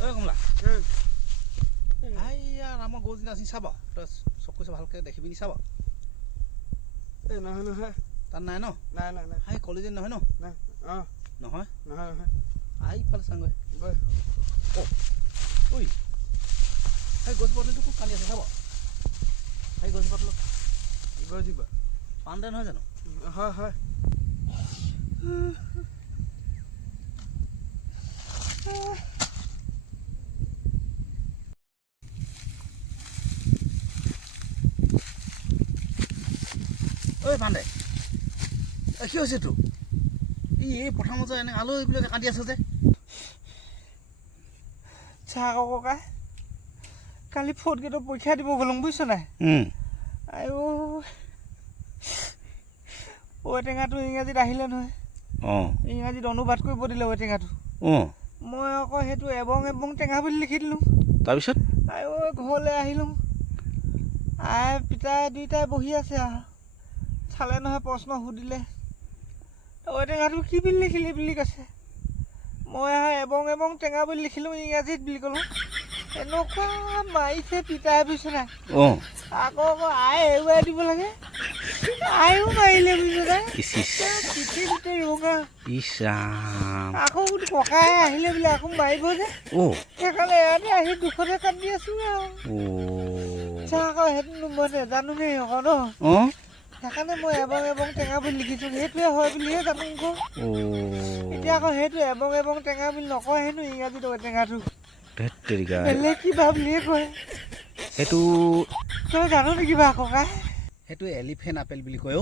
ঐ কমলা আইয়া আমাৰ গৰুজনী আছে চাব তই চকু ভালকৈ দেখিবি নি চাব এই নহয় নহয় তাত নাই ন নাই নাই নাই হাই কলেজত নহয় ন নাই অঁ নহয় নহয় নহয় আহি ইফালে চাংগৈ গৈ ঐ সেই গছ পাতটো খুব কান্দি আছে চাব সেই গছ পাতলত গৈ যিবা পাণ্ডে নহয় জানো হয় হয় ঐ পাণ্ডে কি হৈছে তোৰ এই পথাৰ মাজত এনে আলু এইবিলাক কান্দি আছে যে চাহ আকৌ ককা কালি ফৰ্থ গ্ৰেডৰ পৰীক্ষা দিব গ'লোঁ বুজিছ নাই আইঅ ঔটেঙাটো ইংৰাজীত আহিলে নহয় অঁ ইংৰাজীত অনুবাদ কৰিব দিলে ঔটেঙাটো অঁ মই আকৌ সেইটো এবং এবং টেঙা বুলি লিখি দিলোঁ তাৰপিছত আইঅ ঘৰলৈ আহিলোঁ আই পিতাই দুইটাই বহি আছে আৰু চালে নহয় প্ৰশ্ন সুধিলে ঔটেঙাটো কি বুলি লিখিলি বুলি কৈছে মই এবং এবং টেঙা বুলি লিখিলোঁ ইংৰাজীত বুলি ক'লোঁ এনেকুৱা মাৰিছে পিতাই বুজিছে নাই অঁ আকৌ আই এৰুৱাই দিব লাগে আইও মাৰিলে বুজিছে নাই পিঠি গোটেই ৰঙা আকৌ বোলো ককাই আহিলে বোলে আকৌ মাৰিব যে সেইকাৰণে ইয়াতে আহি দুখতে কান্দি আছোঁ আৰু আকৌ সেইটো মই নেজানোগৈ আকৌ ন সেইকাৰণে মই এবং এবং টেঙা বুলি লিখিছোঁ সেইটোৱে হয় বুলিহে জানো আকৌ এতিয়া আকৌ সেইটো এবং এবং টেঙা বুলি নকয় হেনো ইংৰাজীত ঔটেঙাটো বেলেগ কিবা বুলিয়ে কয় সেইটো তই জানো নেকি বা ককা সেইটো এলিফেণ্ট আপেল বুলি কয়